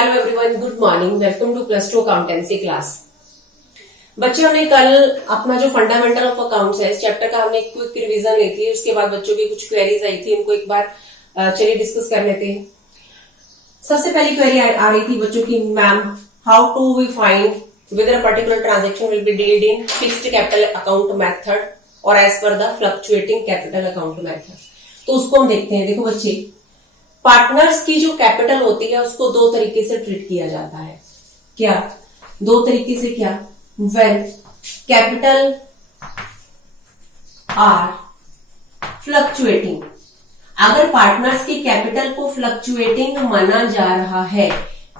Hello everyone, good morning. Welcome two plus two accountancy class. बच्चों, हमने कल अपना जो फंडामेंटल ऑफ अकाउंट्स है इस चैप्टर का हमने क्विक रिवीजन ली थी। उसके बाद बच्चों की कुछ क्वेरीज आई थी, उनको एक बार चलिए डिस्कस कर लेते हैं। सबसे पहली क्वेरी आ रही थी बच्चों की, ma'am how to we find whether a particular transaction will be dealt in fixed capital account method or as per the fluctuating capital account method। तो उसको हम देखते हैं। देखो बच्चे, पार्टनर्स की जो कैपिटल होती है उसको दो तरीके से ट्रीट किया जाता है। क्या? दो तरीके से। क्या? वेन कैपिटल आर फ्लक्चुएटिंग, अगर पार्टनर्स की कैपिटल को फ्लक्चुएटिंग माना जा रहा है।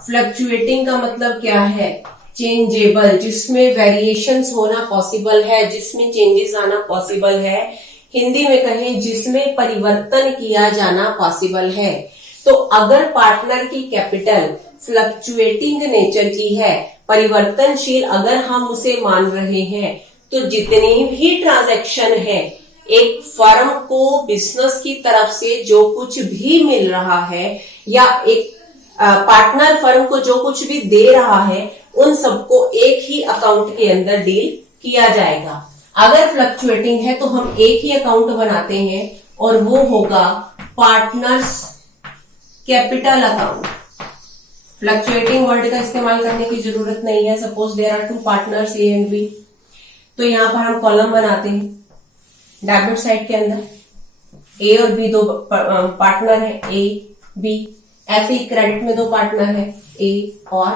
फ्लक्चुएटिंग का मतलब क्या है? चेंजेबल, जिसमें वेरिएशंस होना पॉसिबल है, जिसमें चेंजेस आना पॉसिबल है। हिंदी में कहें जिसमें परिवर्तन किया जाना पॉसिबल है। तो अगर पार्टनर की कैपिटल फ्लक्चुएटिंग नेचर की है, परिवर्तनशील अगर हम उसे मान रहे हैं, तो जितनी भी ट्रांजैक्शन है, एक फर्म को बिजनेस की तरफ से जो कुछ भी मिल रहा है या एक पार्टनर फर्म को जो कुछ भी दे रहा है, उन सबको एक ही अकाउंट के अंदर डील किया जाएगा। अगर फ्लक्चुएटिंग है तो हम एक ही अकाउंट बनाते हैं और वो होगा partners capital account. Fluctuating word का इस्तेमाल करने की जरूरत नहीं है। Suppose there are two partners A and B, तो यहां पर हम कॉलम बनाते हैं डेबिट साइड के अंदर। ए और बी दो पार्टनर है, ए बी। ऐसे ही क्रेडिट में दो पार्टनर है, ए और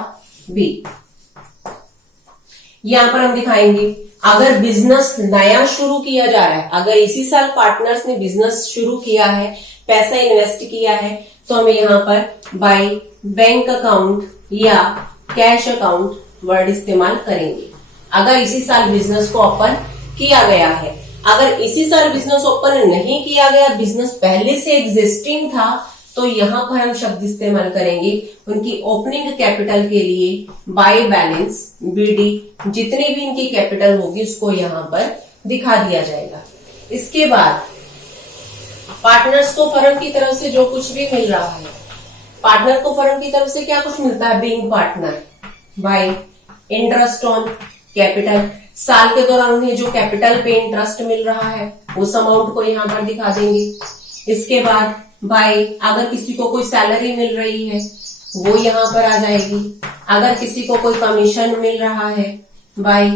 बी। यहां पर हम दिखाएंगे अगर बिजनेस नया शुरू किया जा रहा है, अगर इसी साल पार्टनर्स ने बिजनेस शुरू किया है, पैसा इन्वेस्ट किया है, तो हमें यहां पर बाय बैंक अकाउंट या कैश अकाउंट वर्ड इस्तेमाल करेंगे। अगर इसी साल बिजनेस को ओपन किया गया है, अगर इसी साल बिजनेस ओपन नहीं किया गया, बिजनेस पहले से एग्जिस्टिंग था, तो यहां पर हम शब्द इस्तेमाल करेंगे उनकी ओपनिंग कैपिटल के लिए बाय बैलेंस बीडी। जितनी भी इनकी कैपिटल होगी उसको यहां पर दिखा दिया जाएगा। इसके बाद पार्टनर्स को फर्म की तरफ से जो कुछ भी मिल रहा है, पार्टनर को फर्म की तरफ से क्या कुछ मिलता है? Being partner by interest on capital. साल के दौरान उन्हें जो कैपिटल पे इंटरेस्ट मिल रहा है उस अमाउंट को यहां पर दिखा देंगे। इसके बाद बाय, अगर किसी को कोई सैलरी मिल रही है वो यहां पर आ जाएगी। अगर किसी को कोई कमीशन मिल रहा है, बाय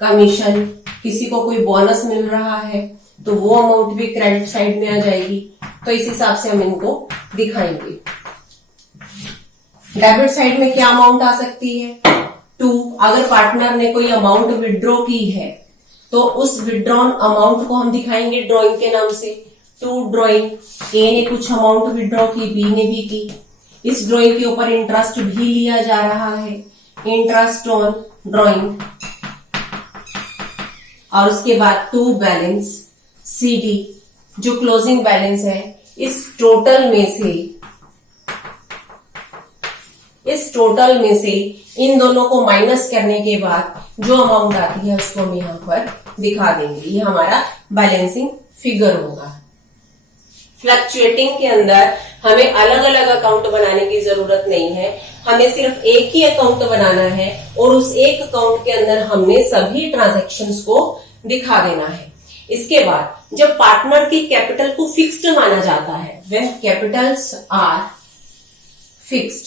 कमीशन। किसी को कोई बोनस मिल रहा है तो वो अमाउंट भी क्रेडिट साइड में आ जाएगी। तो इस हिसाब से हम इनको दिखाएंगे। डेबिट साइड में क्या अमाउंट आ सकती है? टू, अगर पार्टनर ने कोई अमाउंट विड्रॉ की है तो उस विड्रॉन अमाउंट को हम दिखाएंगे ड्रॉइंग के नाम से। टू ड्रॉइंग, ए ने कुछ अमाउंट विड्रॉ की, बी ने भी की। इस ड्रॉइंग के ऊपर इंटरेस्ट भी लिया जा रहा है, इंटरेस्ट ऑन ड्रॉइंग। और उसके बाद टू बैलेंस सीडी, जो क्लोजिंग बैलेंस है। इस टोटल में से इन दोनों को माइनस करने के बाद जो अमाउंट आती है उसको हम यहां पर दिखा देंगे। ये हमारा बैलेंसिंग फिगर होगा। फ्लक्चुएटिंग के अंदर हमें अलग अलग अकाउंट बनाने की जरूरत नहीं है, हमें सिर्फ एक ही अकाउंट बनाना है और उस एक अकाउंट के अंदर हमने सभी ट्रांजैक्शंस को दिखा देना है। इसके बाद जब पार्टनर की कैपिटल को फिक्स्ड माना जाता है, व्हेन कैपिटल्स आर फिक्स्ड,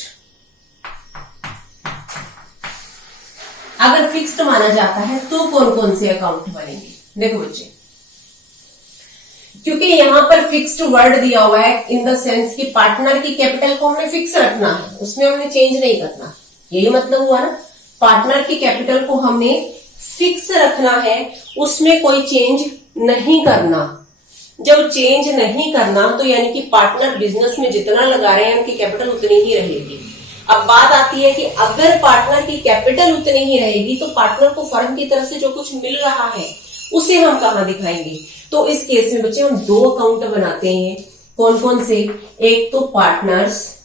अगर फिक्स्ड माना जाता है तो कौन कौन से अकाउंट बनेंगे? देखो बच्चे, क्योंकि यहां पर फिक्स्ड वर्ड दिया हुआ है इन द सेंस कि पार्टनर की कैपिटल को हमने फिक्स रखना है, उसमें हमने चेंज नहीं करना। यही मतलब हुआ ना, पार्टनर की कैपिटल को हमने फिक्स रखना है, उसमें कोई चेंज नहीं करना। जब चेंज नहीं करना तो यानी कि पार्टनर बिजनेस में जितना लगा रहे हैं उनकी कैपिटल उतनी ही रहेगी। अब बात आती है कि अगर पार्टनर की कैपिटल उतनी ही रहेगी तो पार्टनर को फर्म की तरफ से जो कुछ मिल रहा है उसे हम कहां दिखाएंगे? तो इस केस में बच्चे हम दो अकाउंट बनाते हैं। कौन कौन से? एक तो partners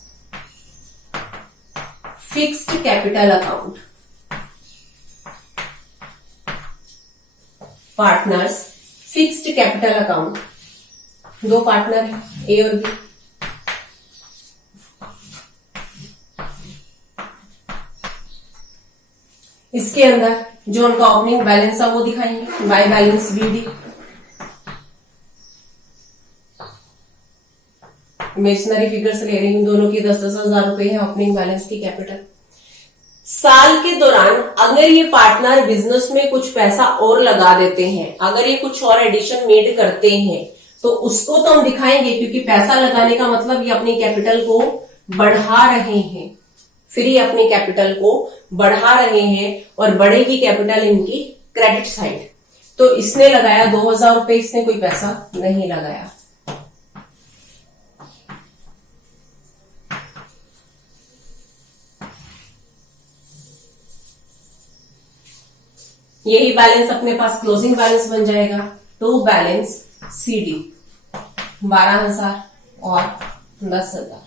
fixed capital account, partners fixed capital account. दो पार्टनर है, ए और बी। इसके अंदर जो उनका ओपनिंग बैलेंस है वो दिखाएंगे by balance BD. Machinery figures ले रही हूं, दोनों की 10-10 हजार रुपए है ओपनिंग बैलेंस की कैपिटल। साल के दौरान अगर ये पार्टनर बिजनेस में कुछ पैसा और लगा देते हैं, अगर ये कुछ और एडिशन मेड करते हैं तो उसको तो हम दिखाएंगे, क्योंकि पैसा लगाने का मतलब ये अपनी कैपिटल को बढ़ा रहे हैं, फिर ये अपनी कैपिटल को बढ़ा रहे हैं और बढ़ेगी कैपिटल इनकी क्रेडिट साइड। तो इसने लगाया 2000 रुपए, इसने कोई पैसा नहीं लगाया। यही बैलेंस अपने पास क्लोजिंग बैलेंस बन जाएगा। टू बैलेंस सीडी 12,000 और 10,000।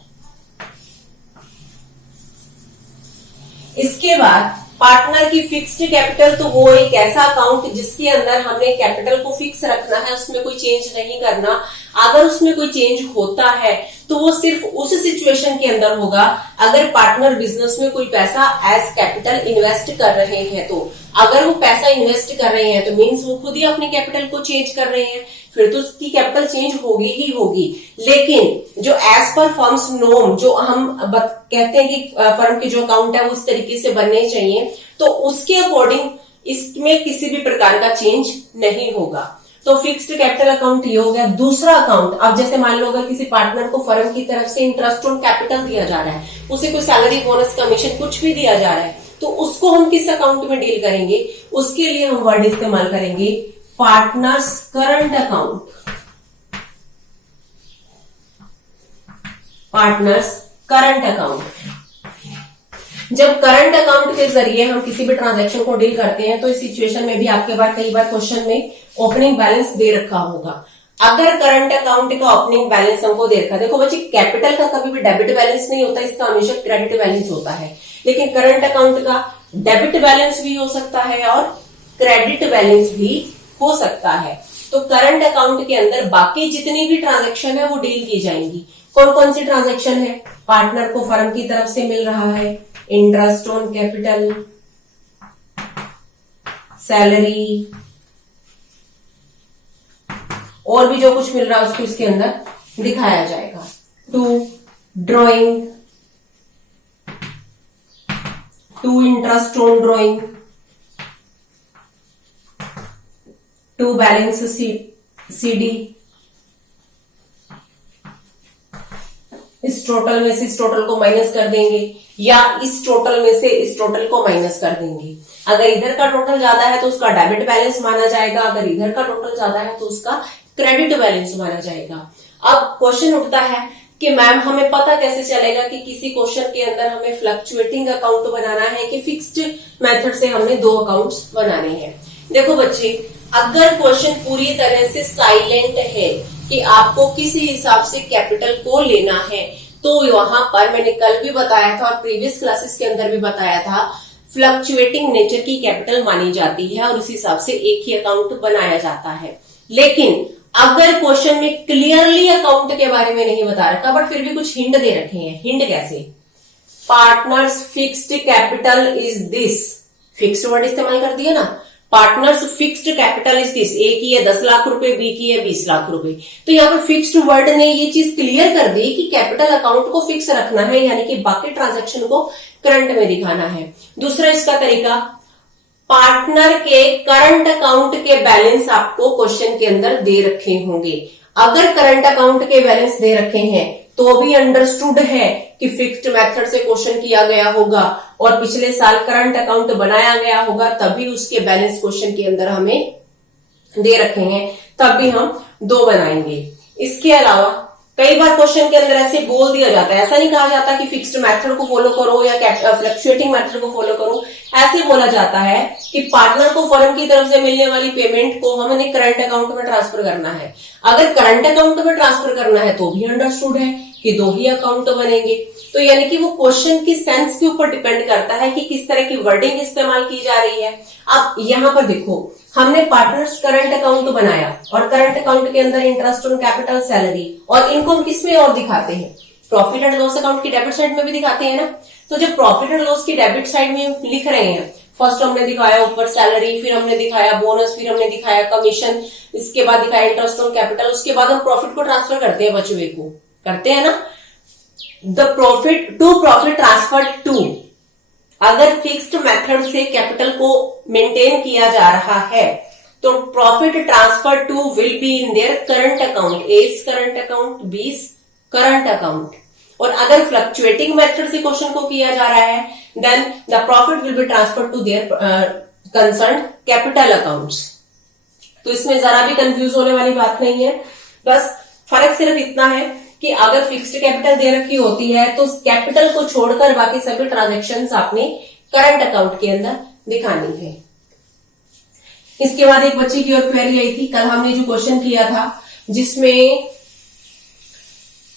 इसके बाद पार्टनर की फिक्स्ड कैपिटल, तो वो एक ऐसा अकाउंट जिसके अंदर हमें कैपिटल को फिक्स रखना है, उसमें कोई चेंज नहीं करना। अगर उसमें कोई चेंज होता है तो वो सिर्फ उस सिचुएशन के अंदर होगा अगर पार्टनर बिजनेस में कोई पैसा एज कैपिटल इन्वेस्ट कर रहे हैं। तो अगर वो पैसा इन्वेस्ट कर रहे हैं तो मीन्स वो खुद ही अपनी कैपिटल को चेंज कर रहे हैं, फिर तो उसकी कैपिटल चेंज होगी ही होगी। लेकिन जो एज पर फर्म्स नॉर्म, जो हम कहते हैं कि फर्म के जो अकाउंट है वो उस तरीके से बनने चाहिए, तो उसके अकॉर्डिंग इसमें किसी भी प्रकार का चेंज नहीं होगा। तो फिक्स्ड कैपिटल अकाउंट ये हो गया। दूसरा अकाउंट, अब जैसे मान लो अगर किसी पार्टनर को फर्म की तरफ से इंटरेस्ट ऑन कैपिटल दिया जा रहा है, उसे कोई सैलरी बोनस कमीशन कुछ भी दिया जा रहा है, तो उसको हम किस अकाउंट में डील करेंगे? उसके लिए हम वर्ड इस्तेमाल करेंगे partners current account. Partners current account. जब करंट अकाउंट के जरिए हम किसी भी ट्रांजैक्शन को डील करते हैं तो इस सिचुएशन में भी आपके पास कई बार क्वेश्चन में ओपनिंग बैलेंस दे रखा होगा। अगर करंट अकाउंट का ओपनिंग बैलेंस हमको दे रखा, देखो बच्चे कैपिटल का कभी भी डेबिट बैलेंस नहीं होता, इसका हमेशा क्रेडिट बैलेंस होता है। लेकिन करंट अकाउंट का डेबिट बैलेंस भी हो सकता है और क्रेडिट बैलेंस भी हो सकता है। तो करंट अकाउंट के अंदर बाकी जितनी भी ट्रांजैक्शन है वो डील की जाएंगी। कौन कौन सी ट्रांजैक्शन है? पार्टनर को फर्म की तरफ से मिल रहा है इंटरेस्ट ऑन कैपिटल, सैलरी, और भी जो कुछ मिल रहा है उसको इसके अंदर दिखाया जाएगा। To drawing, to interest on drawing, to balance CD. इस टोटल में से इस टोटल को माइनस कर देंगे या इस टोटल में से इस टोटल को माइनस कर देंगे। अगर इधर का टोटल ज्यादा है तो उसका डेबिट बैलेंस माना जाएगा, अगर इधर का टोटल ज्यादा है तो उसका क्रेडिट बैलेंस माना जाएगा। अब क्वेश्चन उठता है कि मैम हमें पता कैसे चलेगा कि किसी क्वेश्चन के अंदर हमें फ्लक्चुएटिंग अकाउंट बनाना है कि फिक्स्ड मेथड से हमने दो अकाउंट्स बनाने हैं। देखो बच्चे, अगर क्वेश्चन पूरी तरह से साइलेंट है कि आपको किस हिसाब से कैपिटल को लेना है, तो वहां पर मैंने कल भी बताया था और प्रीवियस क्लासेस के अंदर भी बताया था, फ्लक्चुएटिंग नेचर की कैपिटल मानी जाती है और उस हिसाब से एक ही अकाउंट बनाया जाता है। लेकिन अगर क्वेश्चन में क्लियरली अकाउंट के बारे में नहीं बता रखा बट फिर भी कुछ हिंट दे रखे हैं, हिंट कैसे? Partners fixed capital is this, fixed word इस्तेमाल कर दिया ना, partners fixed capital is this. A की है 10 लाख रुपए, बी की है 20 लाख रुपए। तो यहाँ पर फिक्स्ड वर्ड ने ये चीज क्लियर कर दी कि कैपिटल अकाउंट को फिक्स रखना है, यानी कि बाकी ट्रांजैक्शन को करंट में दिखाना है। दूसरा इसका तरीका, पार्टनर के करंट अकाउंट के बैलेंस आपको क्वेश्चन के अंदर दे रखे होंगे। अगर करंट अकाउंट के बैलेंस दे रखे हैं तो भी अंडरस्टूड है कि फिक्स्ड मेथड से क्वेश्चन किया गया होगा और पिछले साल करंट अकाउंट बनाया गया होगा, तभी उसके बैलेंस क्वेश्चन के अंदर हमें दे रखे हैं, तब भी हम दो बनाएंगे। इसके अलावा कई बार क्वेश्चन के अंदर ऐसे बोल दिया जाता है, ऐसा नहीं कहा जाता कि फिक्स्ड मेथड को फॉलो करो या फ्लक्चुएटिंग मेथड को फॉलो करो, ऐसे बोला जाता है कि पार्टनर को फर्म की तरफ से मिलने वाली पेमेंट को हमने करंट अकाउंट में ट्रांसफर करना है। अगर करंट अकाउंट में ट्रांसफर करना है तो भी अंडरस्टूड है कि दो ही अकाउंट बनेंगे। तो यानी कि वो क्वेश्चन की सेंस के ऊपर डिपेंड करता है कि किस तरह की वर्डिंग इस्तेमाल की जा रही है। अब यहां पर देखो, हमने पार्टनर्स करंट अकाउंट बनाया और करंट अकाउंट के अंदर इंटरेस्ट ऑन कैपिटल, सैलरी, और इनको हम किसमें और दिखाते हैं? प्रॉफिट एंड लॉस अकाउंट की डेबिट साइड में भी दिखाते हैं ना। तो जब प्रॉफिट एंड लॉस की डेबिट साइड में लिख रहे हैं फर्स्ट हमने दिखाया ऊपर सैलरी, फिर हमने दिखाया बोनस, फिर हमने दिखाया कमीशन, इसके बाद दिखाया इंटरेस्ट ऑन कैपिटल, उसके बाद हम प्रॉफिट को ट्रांसफर करते हैं बचे हुए को, करते हैं ना। The profit to profit transfer to, अगर फिक्स्ड मेथड से कैपिटल को मेंटेन किया जा रहा है तो profit transfer to will be in their current account, A is current account, B is current account. और अगर फ्लक्चुएटिंग मेथड से क्वेश्चन को किया जा रहा है then the profit will be transfer to their concern capital accounts. तो इसमें जरा भी कंफ्यूज होने वाली बात नहीं है, बस फर्क सिर्फ इतना है कि अगर फिक्स्ड कैपिटल दे रखी होती है तो कैपिटल को छोड़कर बाकी सभी ट्रांजैक्शंस आपने करंट अकाउंट के अंदर दिखानी है। इसके बाद एक बच्चे की और क्वेरी आई थी, कल हमने जो क्वेश्चन किया था जिसमें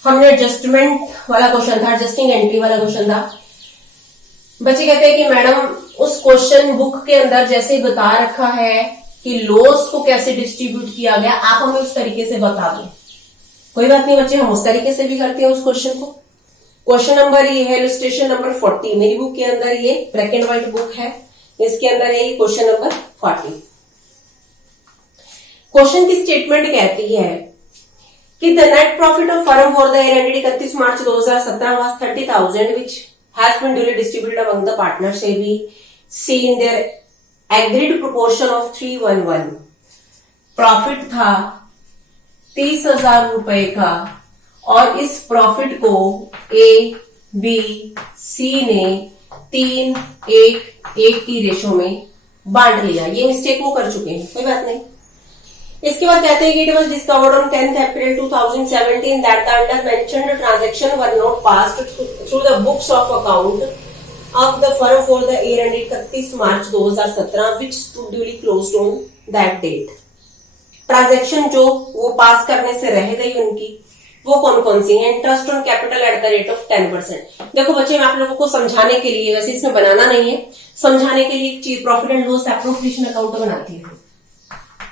हमने एडजस्टमेंट वाला क्वेश्चन था, एडजस्टिंग एंट्री वाला क्वेश्चन था। बच्चे कहते हैं कि मैडम उस क्वेश्चन बुक के अंदर जैसे बता रखा है कि लॉस को कैसे डिस्ट्रीब्यूट किया गया, आप हमें उस तरीके से बता दें। कोई बात नहीं बच्चे, हम उस तरीके से भी करते हैं उस क्वेश्चन को। क्वेश्चन नंबर ये है इलस्ट्रेशन नंबर 40, मेरी बुक के अंदर ये ब्लैक एंड व्हाइट बुक है, इसके अंदर है ये क्वेश्चन नंबर 40। क्वेश्चन की स्टेटमेंट कहती है कि the net profit of firm for the year ended 31 March 2017 was 30,000 which has been duly distributed among the partners A B C in their agreed proportion of 311। Profit था 30,000 रुपए का और इस profit को ए बी सी ने 3-1-1 की रेशो में बांट लिया। ये मिस्टेक वो कर चुके हैं, कोई बात नहीं। इसके बाद कहते हैं कि it was discovered on 10th April 2017 that the under mentioned transaction were not passed through the books of account of the firm for the year ended 31 March 2017 which stood duly closed on that date. Transaction जो वो पास करने से रह गई उनकी, वो कौन कौन सी है? Interest on capital at the rate of 10%। देखो बच्चे, मैं आप लोगों को समझाने के लिए, वैसे इसमें बनाना नहीं है, समझाने के लिए एक चीज profit and loss appropriation account बनाती है।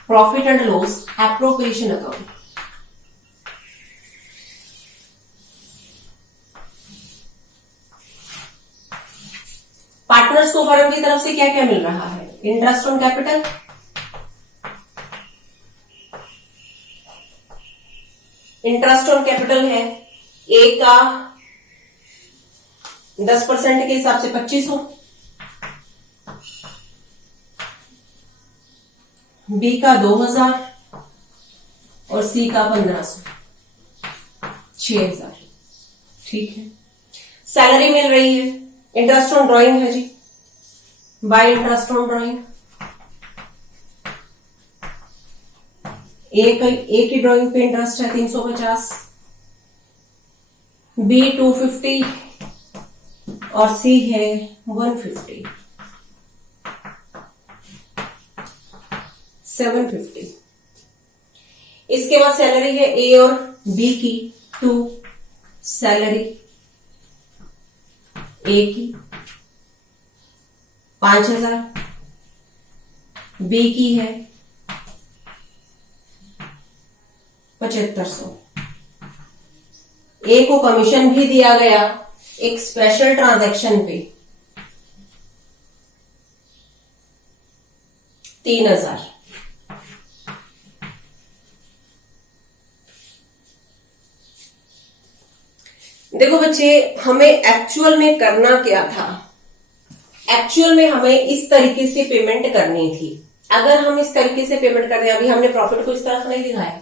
Profit and loss appropriation account, partners को फर्म की तरफ से क्या क्या मिल रहा है? Interest on capital, interest on capital है ए का 10% के हिसाब से 2500, बी का 2000 और सी का 1500, 6000। ठीक है। सैलरी मिल रही है, इंटरेस्ट ऑन ड्राइंग है जी, बाय इंटरेस्ट ऑन ड्राइंग। ए की ड्राइंग पे इंटरेस्ट है 350, बी 250 और सी है 150, 750। इसके बाद सैलरी है ए और बी की 2, सैलरी ए की 5000, बी की है 7500। ए को कमीशन भी दिया गया एक स्पेशल ट्रांजैक्शन पे 3000। देखो बच्चे, हमें एक्चुअल में करना क्या था? एक्चुअल में हमें इस तरीके से पेमेंट करनी थी। अगर हम इस तरीके से पेमेंट कर रहे हैं, अभी हमने प्रॉफिट को इस तरफ नहीं दिखाया,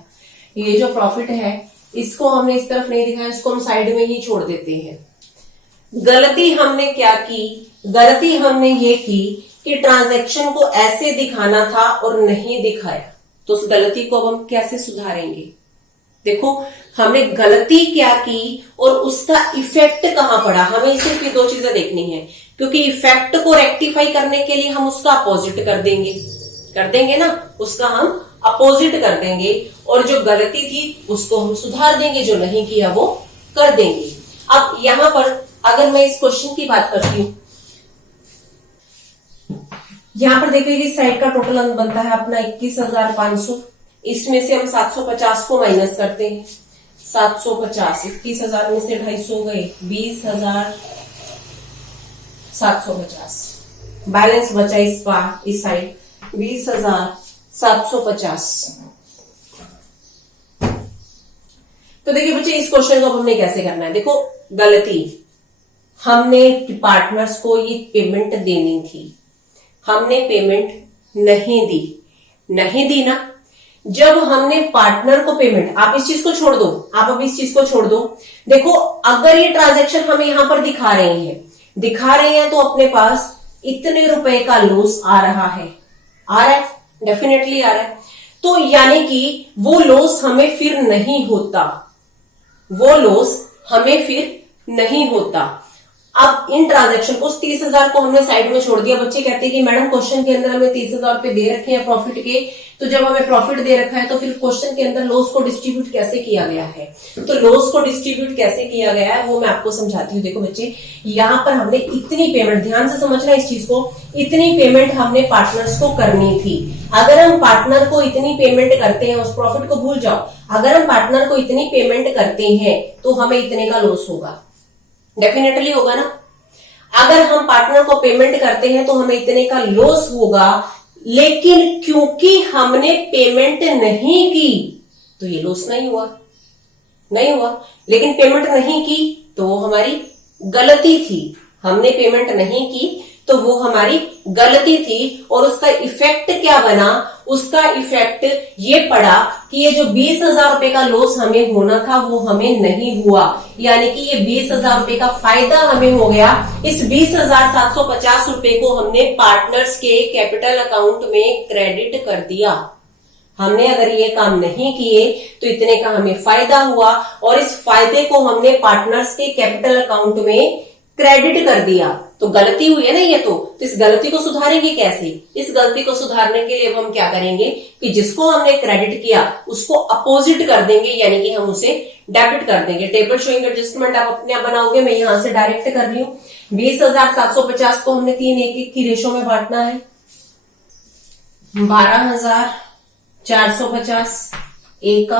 ये जो प्रॉफिट है इसको हमने इस तरफ नहीं दिखाया, इसको हम साइड में ही छोड़ देते हैं। गलती हमने क्या की? गलती हमने ये की कि ट्रांजैक्शन को ऐसे दिखाना था और नहीं दिखाया। तो उस गलती को अब हम कैसे सुधारेंगे? देखो, हमने गलती क्या की और उसका इफेक्ट कहां पड़ा, हमें सिर्फ ये दो चीजें देखनी है। क्योंकि इफेक्ट को रेक्टिफाई करने के लिए हम उसका अपोजिट कर देंगे ना, उसका हम अपोजिट कर देंगे और जो गलती थी उसको हम सुधार देंगे, जो नहीं किया वो कर देंगे। अब यहां पर अगर मैं इस क्वेश्चन की बात करती हूं, यहां पर देखिए इस साइड का टोटल बनता है अपना 21,500। इसमें से हम 750 को माइनस करते हैं। 750 21,000 में से 250 गए, 20,750। बैलेंस बचा इस साइड 20,750। तो देखिए बच्चे इस क्वेश्चन को अब हमने कैसे करना है। देखो गलती, हमने पार्टनर्स को ये पेमेंट देनी थी, हमने पेमेंट नहीं दी ना। जब हमने पार्टनर को पेमेंट, आप इस चीज को छोड़ दो, आप अब इस चीज को छोड़ दो। देखो अगर ये ट्रांजैक्शन हमें यहां पर दिखा रहे हैं तो अपने पास इतने रुपए का लॉस आ रहा है, डेफिनेटली आ रहा है। तो यानी कि वो लॉस हमें फिर नहीं होता, अब इन ट्रांजैक्शन को 30,000 को हमने साइड में छोड़ दिया। बच्चे कहते हैं कि मैडम क्वेश्चन के अंदर हमें 30,000 रुपए दे रखे हैं प्रॉफिट के, तो जब हमें प्रॉफिट दे रखा है तो फिर क्वेश्चन के अंदर लॉस को डिस्ट्रीब्यूट कैसे किया गया है। तो लॉस को डिस्ट्रीब्यूट कैसे किया गया है वो मैं आपको समझाती हूँ। देखो बच्चे यहां पर हमने इतनी पेमेंट, ध्यान से समझना इस चीज को, इतनी पेमेंट हमने पार्टनर्स को करनी थी। अगर हम पार्टनर को इतनी पेमेंट करते हैं, उस प्रॉफिट को भूल जाओ, अगर हम पार्टनर को इतनी पेमेंट करते हैं तो हमें इतने का लॉस होगा, डेफिनेटली होगा ना। अगर हम पार्टनर को पेमेंट करते हैं तो हमें इतने का लॉस होगा, लेकिन क्योंकि हमने पेमेंट नहीं की तो ये लॉस नहीं हुआ। लेकिन पेमेंट नहीं की तो वो हमारी गलती थी, हमने पेमेंट नहीं की तो वो हमारी गलती थी। और उसका इफेक्ट क्या बना, उसका इफेक्ट ये पड़ा कि ये जो 20,000 रुपए का लॉस हमें होना था वो हमें नहीं हुआ, यानी कि ये 20,000 रुपए का फायदा हमें हो गया। इस 20,750 रुपए को हमने पार्टनर्स के कैपिटल अकाउंट में क्रेडिट कर दिया। हमने अगर ये काम नहीं किए तो इतने का हमें फायदा हुआ, और इस फायदे को हमने पार्टनर्स के कैपिटल अकाउंट में क्रेडिट कर दिया। तो गलती हुई है ना ये, तो इस गलती को सुधारेंगे कैसे। इस गलती को सुधारने के लिए हम क्या करेंगे कि जिसको हमने क्रेडिट किया उसको अपोजिट कर देंगे, यानी कि हम उसे डेबिट कर देंगे। टेबल शोइंग एडजस्टमेंट आप अपने आप बनाओगे, मैं यहां से डायरेक्ट कर रही हूं। 20,750 को हमने 3:1 की रेशो में बांटना है। 12,450 ए का,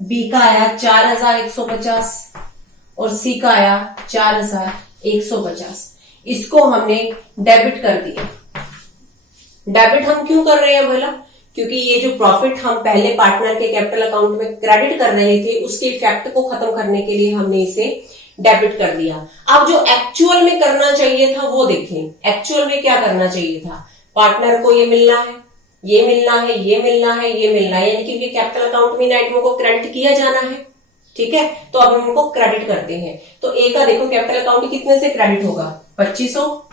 बी का आया 4,150 और सी का आया 4,150। इसको हमने डेबिट कर दिया। डेबिट हम क्यों कर रहे हैं बोला, क्योंकि ये जो प्रॉफिट हम पहले पार्टनर के कैपिटल अकाउंट में क्रेडिट कर रहे थे उसके इफेक्ट को खत्म करने के लिए हमने इसे डेबिट कर दिया। अब जो एक्चुअल में करना चाहिए था वो देखें। एक्चुअल में क्या करना चाहिए था, पार्टनर को ये मिलना है, ये मिलना है, ये मिलना है, ये मिलना है, यानी कि इनके कैपिटल अकाउंट में इन आइटमों को क्रेडिट किया जाना है। ठीक है, तो अब हम इनको क्रेडिट करते हैं। तो ए का देखो कैपिटल अकाउंट कितने से क्रेडिट होगा, 2500,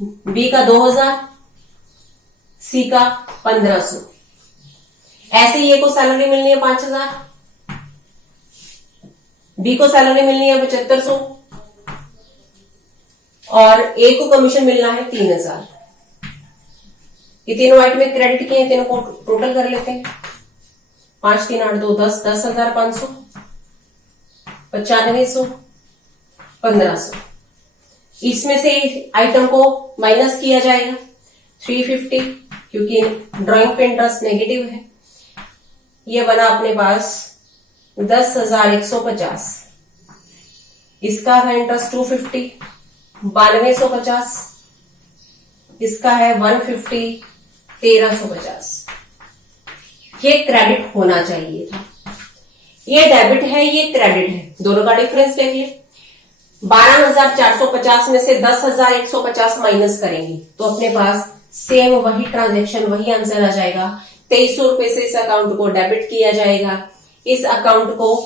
बी का 2000, सी का 1500। ऐसे ही ए को सैलरी मिलनी है 5000, बी को सैलरी मिलनी है 7500 और ए को कमीशन मिलना है 3000। ये तीनों आइटम में क्रेडिट किए, तीनों को टोटल कर लेते हैं। 5 3 8 2 10, 10,500, 9500, 1500। इसमें से आइटम को माइनस किया जाएगा 350, क्योंकि ड्राइंग पे इंटरेस्ट नेगेटिव है। ये बना अपने पास 10,150। इसका है इंटरेस्ट 250, 9250। इसका है 150, 1350। ये क्रेडिट होना चाहिए था। ये डेबिट है, ये क्रेडिट है, दोनों का डिफरेंस देख ले। 12,450 में से 10,150 माइनस करेंगे तो अपने पास सेम वही ट्रांजैक्शन, वही आंसर आ जाएगा। 2300 रुपए से इस अकाउंट को डेबिट किया जाएगा, इस अकाउंट को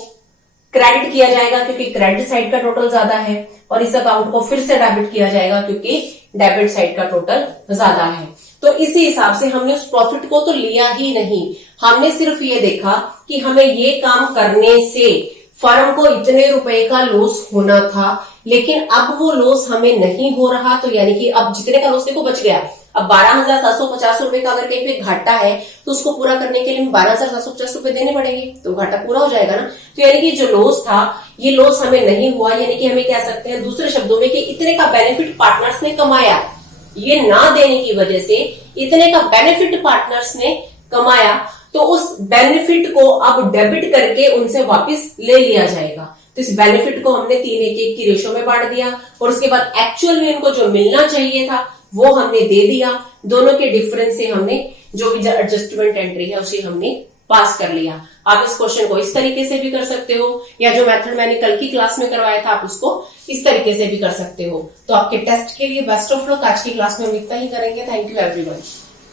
क्रेडिट किया जाएगा क्योंकि क्रेडिट साइड का टोटल ज्यादा है, और इस अकाउंट को फिर से डेबिट किया जाएगा क्योंकि डेबिट साइड का टोटल ज्यादा है। तो इसी हिसाब से हमने उस प्रॉफिट को तो लिया ही नहीं, हमने सिर्फ ये देखा कि हमें ये काम करने से फर्म को इतने रुपए का लॉस होना था, लेकिन अब वो लॉस हमें नहीं हो रहा। तो यानी कि अब जितने का लॉस देखो बच गया। अब 12,750 रुपए का अगर कहीं पे घाटा है तो उसको पूरा करने के लिए 12,750 रुपए देने पड़ेंगे, तो घाटा पूरा हो जाएगा ना। तो यानी कि जो लॉस था ये लॉस हमें नहीं हुआ, यानी कि हमें कह सकते हैं दूसरे शब्दों में कि इतने का बेनिफिट पार्टनर्स ने कमाया। ये ना देने की वजह से इतने का बेनिफिट पार्टनर्स ने कमाया, तो उस बेनिफिट को अब डेबिट करके उनसे वापस ले लिया जाएगा। तो इस बेनिफिट को हमने 3:1 की रेशो में बांट दिया और उसके बाद एक्चुअल में इनको जो मिलना चाहिए था वो हमने दे दिया। दोनों के डिफरेंस से हमने जो भी एडजस्टमेंट एंट्री है उसे हमने पास कर लिया। आप इस क्वेश्चन को इस तरीके से भी कर सकते हो या जो मेथड मैंने कल की क्लास में करवाया था आप उसको इस तरीके से भी कर सकते हो। तो आपके टेस्ट के लिए बेस्ट ऑफ लक। आज की क्लास में हम इतना ही करेंगे। Thank you everyone.